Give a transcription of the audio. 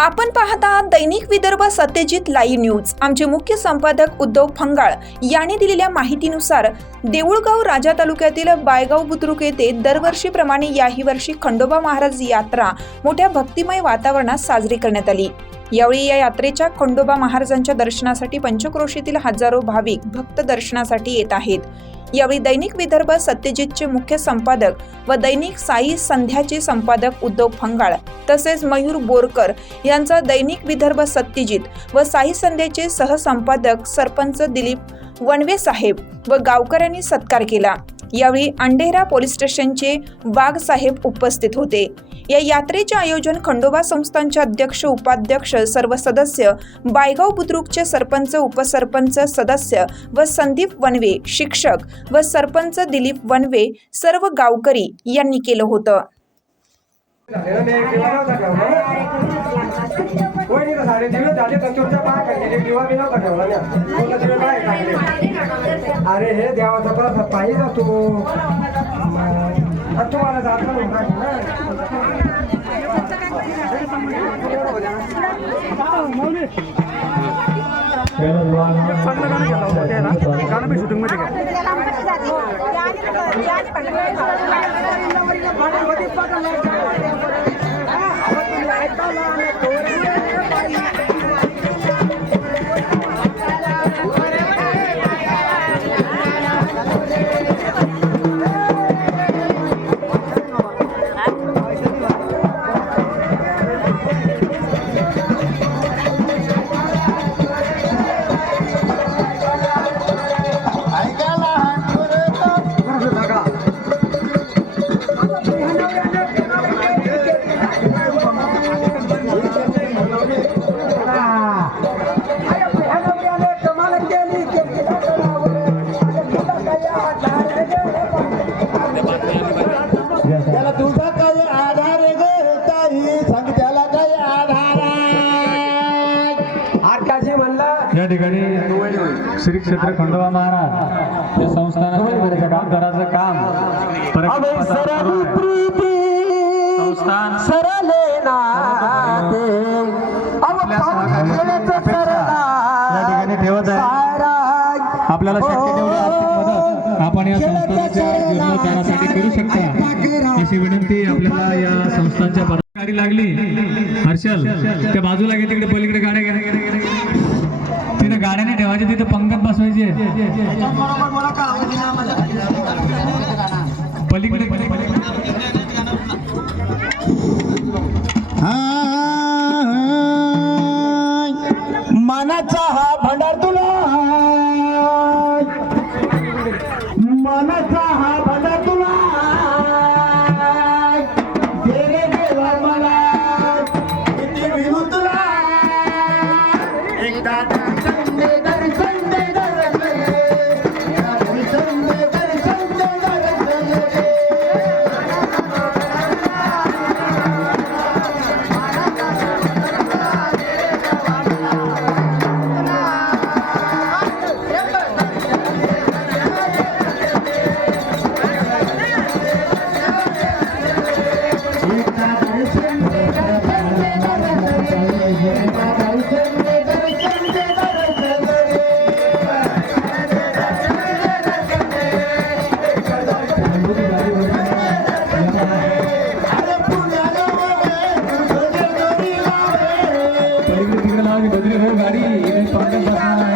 आपण पाहत आहात दैनिक विदर्भ सत्यजित लाईव्ह न्यूज. आमचे मुख्य संपादक उद्धव फंगाळ यांनी दिलेल्या माहितीनुसार देऊळगाव राजा तालुक्यातील बायगाव बुद्रुक येथे दरवर्षीप्रमाणे याही वर्षी खंडोबा महाराज यात्रा मोठ्या भक्तिमय वातावरणात साजरी करण्यात आली. यावेळी या यात्रेच्या खंडोबा महाराजांच्या दर्शनासाठी पंचक्रोशीतील हजारो भाविक भक्त दर्शनासाठी येत आहेत. यावेळी दैनिक विदर्भ सत्यजितचे मुख्य संपादक व दैनिक साई संध्याचे संपादक उद्धव फंगाळ तसेच मयूर बोरकर यांचा दैनिक विदर्भ सत्यजित व साई संध्याचे सहसंपादक सरपंच दिलीप वनवे साहेब व गावकऱ्यांनी सत्कार केला. यावेळी अंडेरा पोलीस स्टेशनचे वाघ साहेब उपस्थित होते. या यात्रेचे आयोजन खंडोबा संस्थांचे अध्यक्ष उपाध्यक्ष सर्व सदस्य बायगाव बुद्रुकचे सरपंच उपसरपंच सदस्य व संदीप वनवे शिक्षक व सरपंच दिलीप वनवे सर्व गावकरी यांनी केलं होतं. अरे हे देवाचा पाहिजे பச்சைவாழை சாப்பிட்டு கணபி ஷூட்டிங் மீட்டிங் है ठिकाणी श्री क्षेत्र खंडोबा महाराज या संस्थानाचं काम करायचं काम संस्थान या ठिकाणी ठेवत आहे. सारा आपल्याला शक्य तेवढी आर्थिक मदत आपण या संस्थांच्या जीर्णोद्धारासाठी करू शकता. अशी विनंती आपल्याला या संस्थांच्या गाडी लागली. हर्षल त्या बाजूला घे तिकडे पलीकडे गाड्या घ्या. तिथे गाड्याने ठेवायचे तिथे पंगत बसवायची पलीकडे मनाचा हा भंडार तू पलीकडे तिकडे लावा बदली हो गाडी इकडे पंगत बसणार